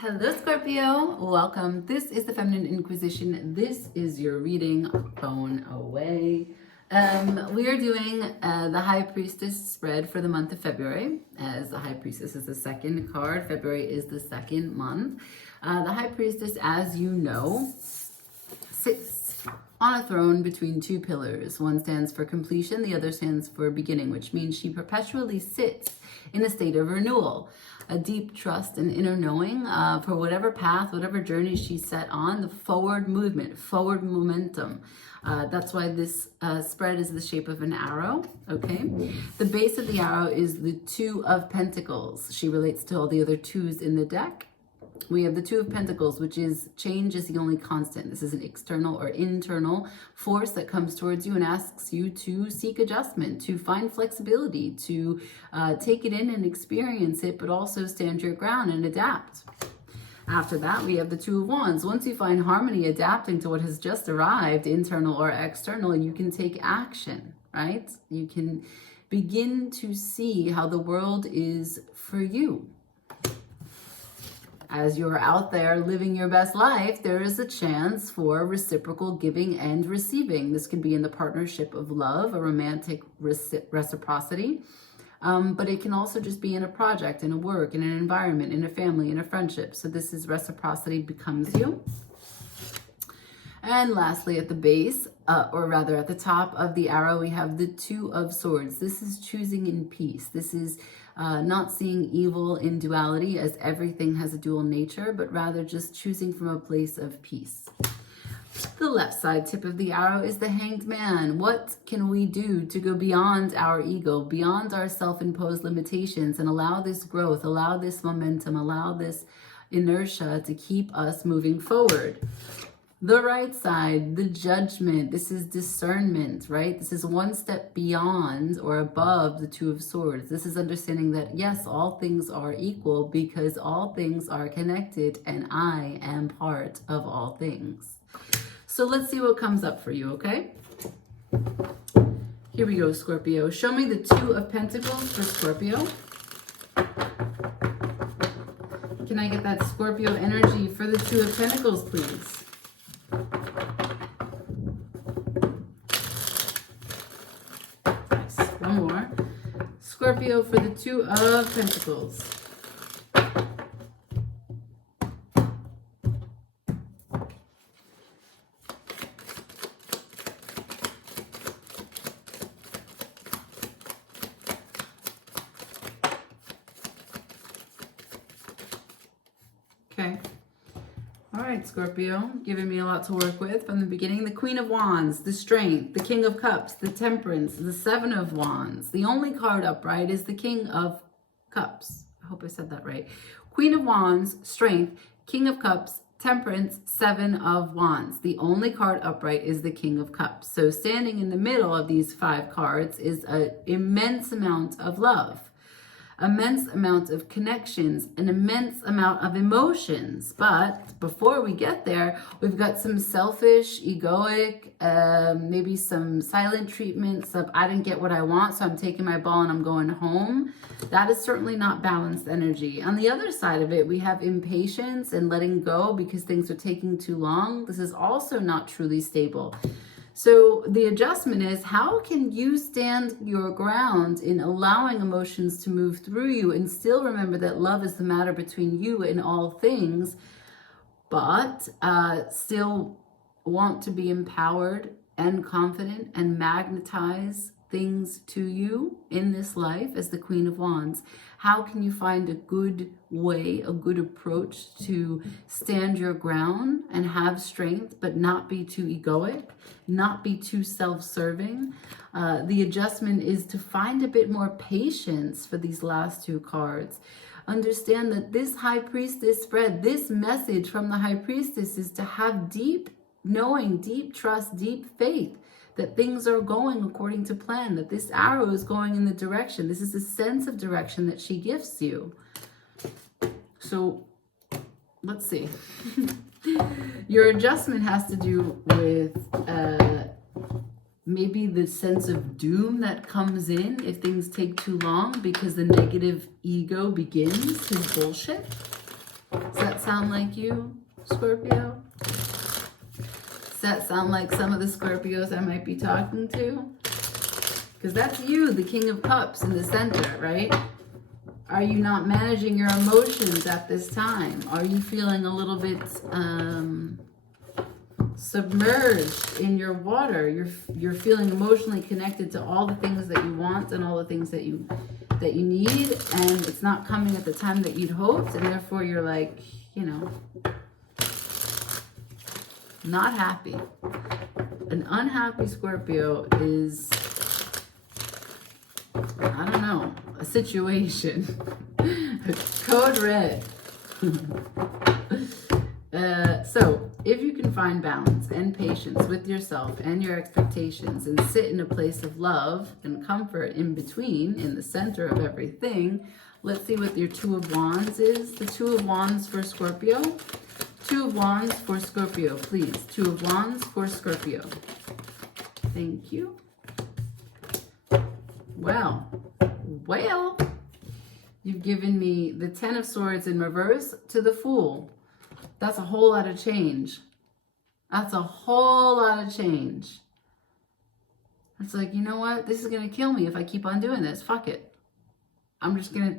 Hello Scorpio, welcome. This is the Feminine Inquisition. This is your reading. Phone away. We are doing the High Priestess spread for the month of February, as the High Priestess is the second card. February is the second month. The High Priestess, as you know, sits on a throne between two pillars. One stands for completion, the other stands for beginning, which means she perpetually sits in a state of renewal, a deep trust and inner knowing for whatever path, whatever journey she's set on, the forward movement, forward momentum. That's why this spread is the shape of an arrow, okay? The base of the arrow is the Two of Pentacles. She relates to all the other twos in the deck. We have the Two of Pentacles, which is change is the only constant. This is an external or internal force that comes towards you and asks you to seek adjustment, to find flexibility, to take it in and experience it, but also stand your ground and adapt. After that, we have the Two of Wands. Once you find harmony adapting to what has just arrived, internal or external, you can take action, right? You can begin to see how the world is for you. As you're out there living your best life, there is a chance for reciprocal giving and receiving. This can be in the partnership of love, a romantic reciprocity, but it can also just be in a project, in a work, in an environment, in a family, in a friendship. So this is reciprocity becomes you. And lastly, at the base, or rather at the top of the arrow, we have the Two of Swords. This is choosing in peace. This is not seeing evil in duality as everything has a dual nature, but rather just choosing from a place of peace. The left side tip of the arrow is the Hanged Man. What can we do to go beyond our ego, beyond our self-imposed limitations, and allow this growth, allow this momentum, allow this inertia to keep us moving forward? The right side, the Judgment. This is discernment, right? This is one step beyond or above the Two of Swords. This is understanding that, yes, all things are equal because all things are connected and I am part of all things. So let's see what comes up for you, okay? Here we go, Scorpio. Show me the Two of Pentacles for Scorpio. Can I get that Scorpio energy for the Two of Pentacles, please? One more. Scorpio for the Two of Pentacles. Okay. All right, Scorpio, giving me a lot to work with from the beginning. The Queen of Wands, the Strength, the King of Cups, the Temperance, the Seven of Wands. The only card upright is the King of Cups. I hope I said that right. Queen of Wands, Strength, King of Cups, Temperance, Seven of Wands. The only card upright is the King of Cups. So standing in the middle of these five cards is an immense amount of love, immense amount of connections, an immense amount of emotions. But before we get there, we've got some selfish, egoic, maybe some silent treatment, some I didn't get what I want, so I'm taking my ball and I'm going home. That is certainly not balanced energy. On the other side of it, we have impatience and letting go because things are taking too long. This is also not truly stable. So the adjustment is, how can you stand your ground in allowing emotions to move through you and still remember that love is the matter between you and all things, but still want to be empowered and confident and magnetize things to you in this life as the Queen of Wands? How can you find a good way, a good approach to stand your ground and have strength, but not be too egoic, not be too self-serving? The adjustment is to find a bit more patience for these last two cards. Understand that this High Priestess spread, this message from the High Priestess is to have deep knowing, deep trust, deep faith that things are going according to plan, that this arrow is going in the direction. This is a sense of direction that she gifts you. So let's see. Your adjustment has to do with maybe the sense of doom that comes in if things take too long because the negative ego begins his bullshit. Does that sound like you, Scorpio? Does that sound like some of the Scorpios I might be talking to? Because that's you, the King of Cups in the center, right? Are you not managing your emotions at this time? Are you feeling a little bit submerged in your water? You're feeling emotionally connected to all the things that you want and all the things that you need, and it's not coming at the time that you'd hoped, and therefore you're like, you know, not happy. An unhappy Scorpio is, I don't know, a situation. Code red. So, if you can find balance and patience with yourself and your expectations and sit in a place of love and comfort in between, in the center of everything, let's see what your Two of Wands is. The Two of Wands for Scorpio. Two of Wands for Scorpio, please. Two of Wands for Scorpio. Thank you. Well, you've given me the Ten of Swords in reverse to the Fool. That's a whole lot of change. That's a whole lot of change. It's like, you know what? This is going to kill me if I keep on doing this. Fuck it. I'm just going.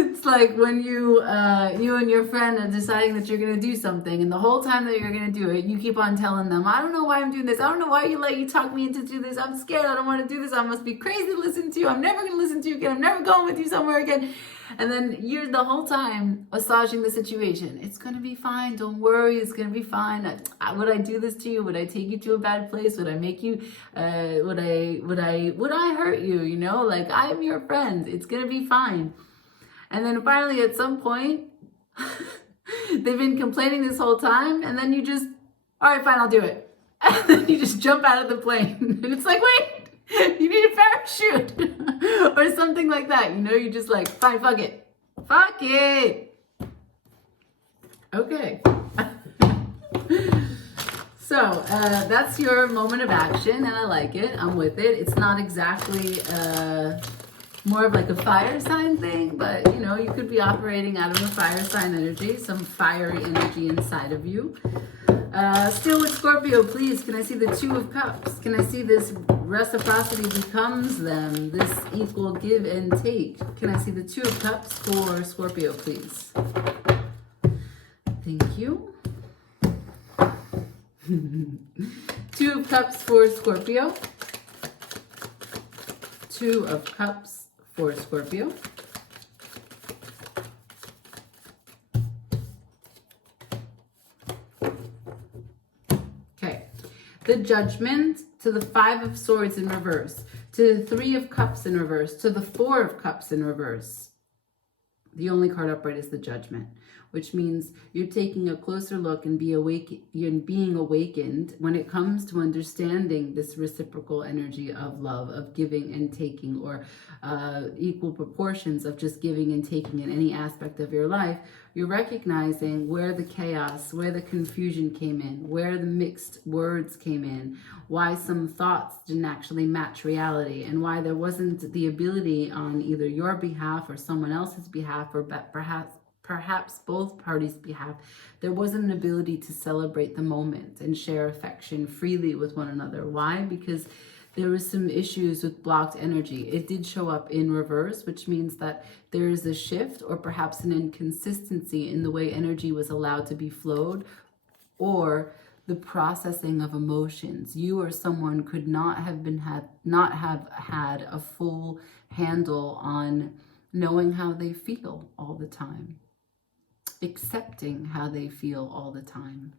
It's like when you and your friend are deciding that you're going to do something, and the whole time that you're going to do it, you keep on telling them, I don't know why I'm doing this. I don't know why you talk me into do this. I'm scared. I don't want to do this. I must be crazy to listen to you. I'm never going to listen to you again. I'm never going with you somewhere again. And then you're the whole time massaging the situation. It's going to be fine. Don't worry. It's going to be fine. Would I do this to you? Would I take you to a bad place? Would I make you, would I hurt you? You know, like, I am your friend. It's going to be fine. And then finally, at some point, they've been complaining this whole time, and then you just, all right, fine, I'll do it. And then you just jump out of the plane. And it's like, wait, you need a parachute. Or something like that. You know, you're just like, fine, fuck it. Fuck it. Okay. So, that's your moment of action, and I like it. I'm with it. It's not exactly more of like a fire sign thing, but you know, you could be operating out of a fire sign energy, some fiery energy inside of you. Still with Scorpio, please, can I see the Two of Cups? Can I see this reciprocity becomes them, this equal give and take? Can I see the Two of Cups for Scorpio, please? Thank you. Two of Cups for Scorpio. Two of Cups for Scorpio. Okay. The Judgment to the Five of Swords in reverse, to the Three of Cups in reverse, to the Four of Cups in reverse. The only card upright is the Judgment, which means you're taking a closer look and you're being awakened when it comes to understanding this reciprocal energy of love, of giving and taking, or equal proportions of just giving and taking in any aspect of your life. You're recognizing where the chaos, where the confusion came in, where the mixed words came in, why some thoughts didn't actually match reality, and why there wasn't the ability on either your behalf or someone else's behalf, or perhaps both parties' behalf, there wasn't an ability to celebrate the moment and share affection freely with one another. Why? Because there was some issues with blocked energy. It did show up in reverse, which means that there is a shift or perhaps an inconsistency in the way energy was allowed to be flowed, or the processing of emotions. You or someone could not have had a full handle on knowing how they feel all the time, accepting how they feel all the time.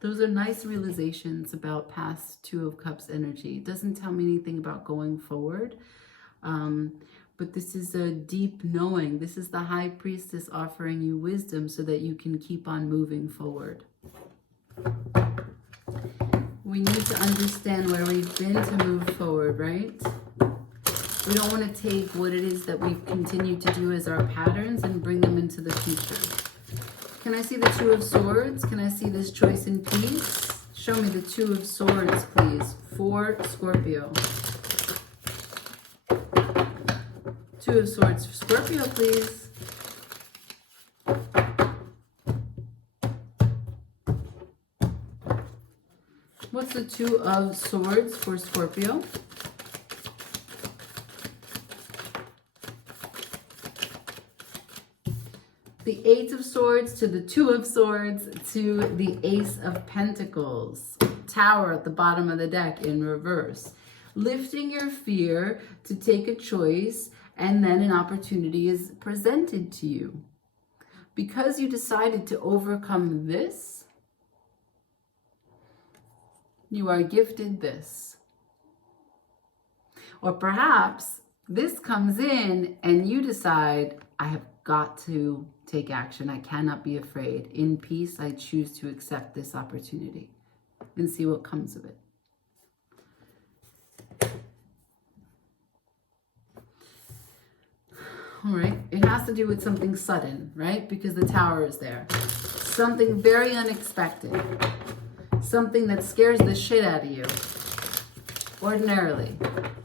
Those are nice realizations about past Two of Cups energy. It doesn't tell me anything about going forward, but this is a deep knowing. This is the High Priestess offering you wisdom so that you can keep on moving forward. We need to understand where we've been to move forward, right? We don't want to take what it is that we've continued to do as our patterns and bring them into the future. Can I see the Two of Swords? Can I see this choice and peace? Show me the Two of Swords, please, for Scorpio. Two of Swords for Scorpio, please. What's the Two of Swords for Scorpio? The Eight of Swords to the Two of Swords to the Ace of Pentacles. Tower at the bottom of the deck in reverse. Lifting your fear to take a choice, and then an opportunity is presented to you. Because you decided to overcome this, you are gifted this. Or perhaps this comes in and you decide, I have got to take action. I cannot be afraid. In peace, I choose to accept this opportunity and see what comes of it. All right. It has to do with something sudden, right? Because the Tower is there. Something very unexpected. Something that scares the shit out of you ordinarily.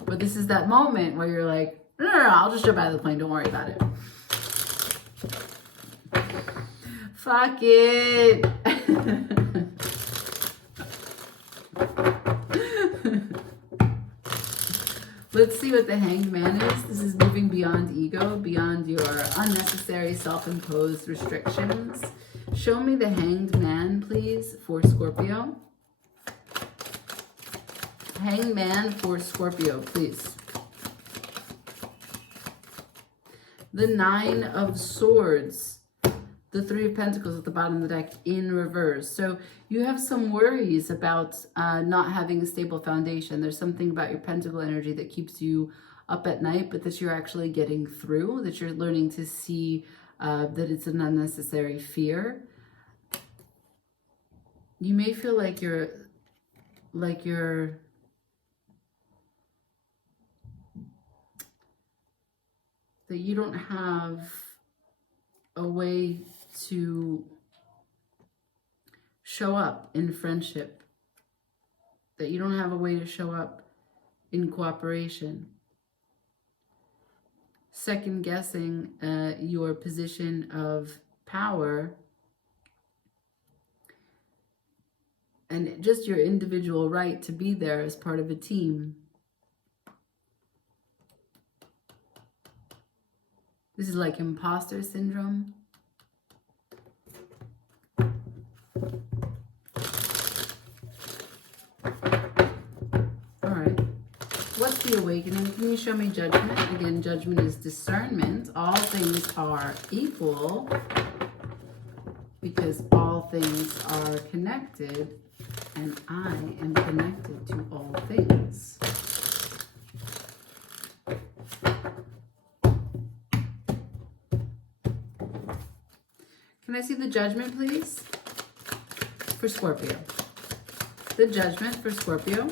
But this is that moment where you're like, no, I'll just jump out of the plane. Don't worry about it. Fuck it. Let's see what the Hanged Man is. This is moving beyond ego, beyond your unnecessary self-imposed restrictions. Show me the Hanged Man, please, for Scorpio. Hanged Man for Scorpio, please. The Nine of Swords. The Three of Pentacles at the bottom of the deck in reverse. So you have some worries about not having a stable foundation. There's something about your Pentacle energy that keeps you up at night, but that you're actually getting through, that you're learning to see that it's an unnecessary fear. You may feel like you're that you don't have a way to show up in friendship, that you don't have a way to show up in cooperation, second guessing your position of power and just your individual right to be there as part of a team. This is like imposter syndrome. All right. What's the awakening? Can you show me Judgment? Again, Judgment is discernment. All things are equal because all things are connected, and I am connected to all things. Can I see the Judgment, please? For Scorpio. The Judgment for Scorpio.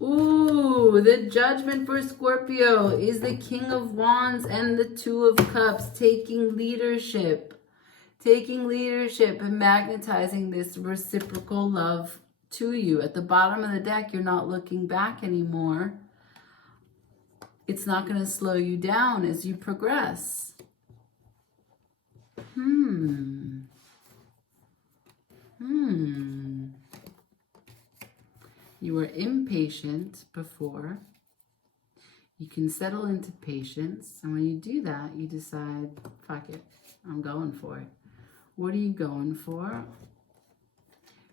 Ooh, the Judgment for Scorpio is the King of Wands and the Two of Cups, taking leadership. Taking leadership and magnetizing this reciprocal love to you. At the bottom of the deck, you're not looking back anymore. It's not going to slow you down as you progress. You were impatient before. You can settle into patience. And when you do that, you decide, fuck it, I'm going for it. What are you going for?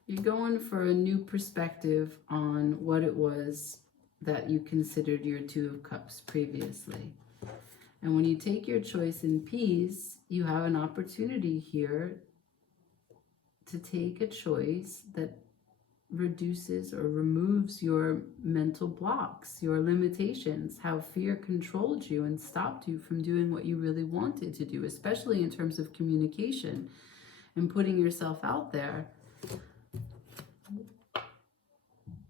You're going for a new perspective on what it was that you considered your Two of Cups previously. And when you take your choice in peace, you have an opportunity here to take a choice that reduces or removes your mental blocks, your limitations, how fear controlled you and stopped you from doing what you really wanted to do, especially in terms of communication and putting yourself out there.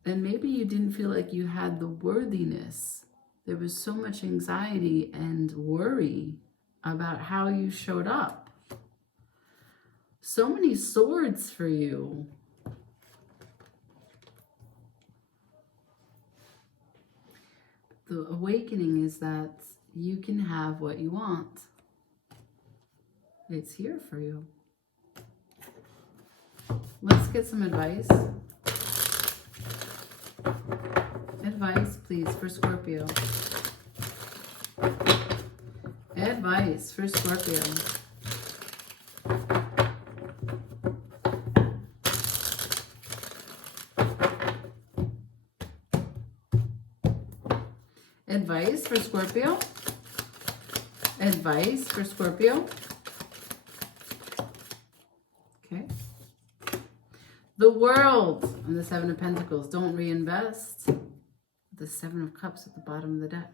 And maybe you didn't feel like you had the worthiness. There was so much anxiety and worry about how you showed up. So many swords for you. The awakening is that you can have what you want. It's here for you. Let's get some advice. Advice, please, for Scorpio. Advice for Scorpio. Advice for Scorpio. Advice for Scorpio. Okay. The World and the Seven of Pentacles. Don't reinvest. The Seven of Cups at the bottom of the deck.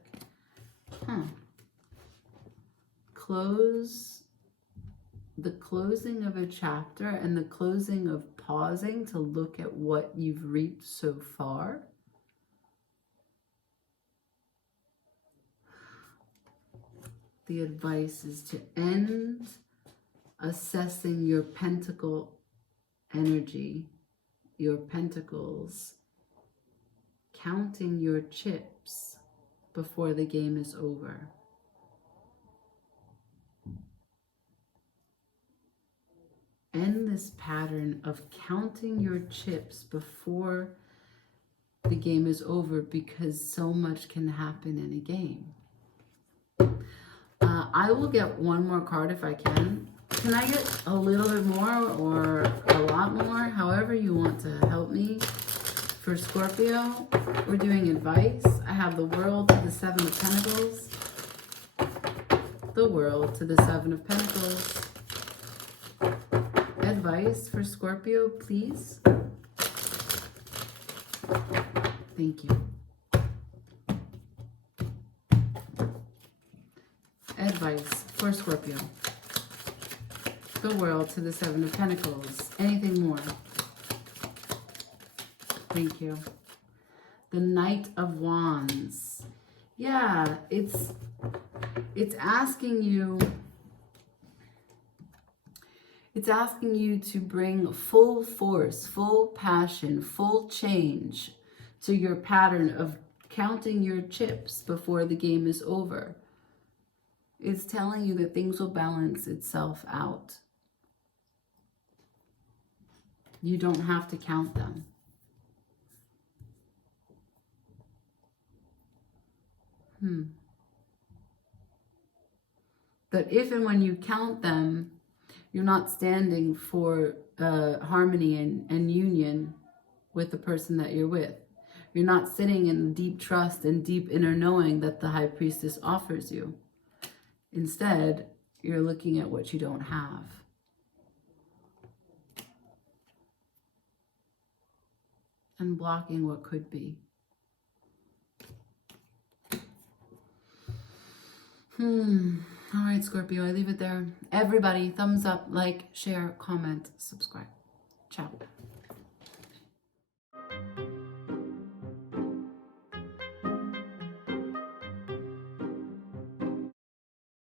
The closing of a chapter and the closing of pausing to look at what you've reaped so far. The advice is to end assessing your pentacle energy, your pentacles, counting your chips before the game is over. End this pattern of counting your chips before the game is over, because so much can happen in a game. I will get one more card if I can. Can I get a little bit more or a lot more? However you want to help me. For Scorpio, we're doing advice. I have the World to the Seven of Pentacles. The World to the Seven of Pentacles. Advice for Scorpio, please. Thank you. Advice for Scorpio. The World to the Seven of Pentacles. Anything more? Thank you. The Knight of Wands. Yeah, it's asking you to bring full force, full passion, full change to your pattern of counting your chips before the game is over. It's telling you that things will balance itself out. You don't have to count them. That if and when you count them, you're not standing for harmony and union with the person that you're with. You're not sitting in deep trust and deep inner knowing that the High Priestess offers you. Instead, you're looking at what you don't have. And blocking what could be. All right, Scorpio, I leave it there. Everybody, thumbs up, like, share, comment, subscribe. Ciao.